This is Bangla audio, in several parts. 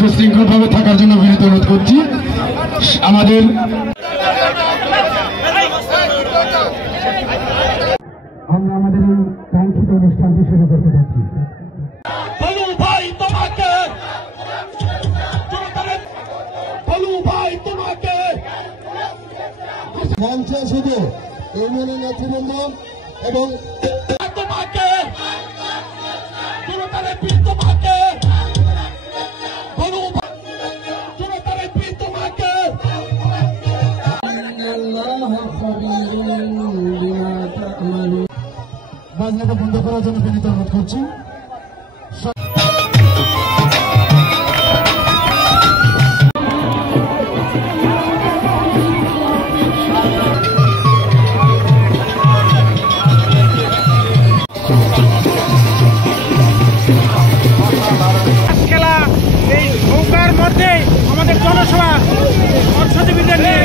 সুশৃঙ্খলভাবে থাকার জন্য বিনীত অনুরোধ করছি। আমাদের আমরা আমাদের এই কাঙ্ক্ষিত অনুষ্ঠানটি শুরু করতে পারছি। মঞ্চে শুধু ইউনিয়নের নেতৃবৃন্দ এবং বাজনাটা বন্ধ করার জন্য বিনীত অনুরোধ করছি। খেলা এই নৌকার মধ্যে আমাদের জনসভা অর্থজীবীদের নিয়ে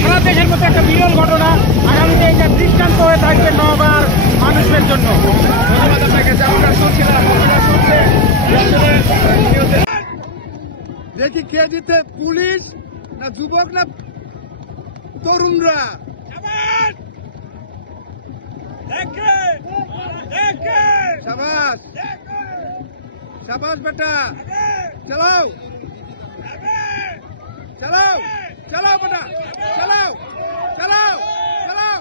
সারা দেশের মধ্যে একটা বিরল ঘটনা। আগামীতে এটা দৃষ্টান্ত হয়ে থাকবে নওগাঁর মানুষের জন্য। দেখি কে জিতে, পুলিশ না যুবক না তরুণরা? শাবাশ শাবাশ বেটা, চালাও চালাও চালাও বেটা, চালাও চালাও চালাও।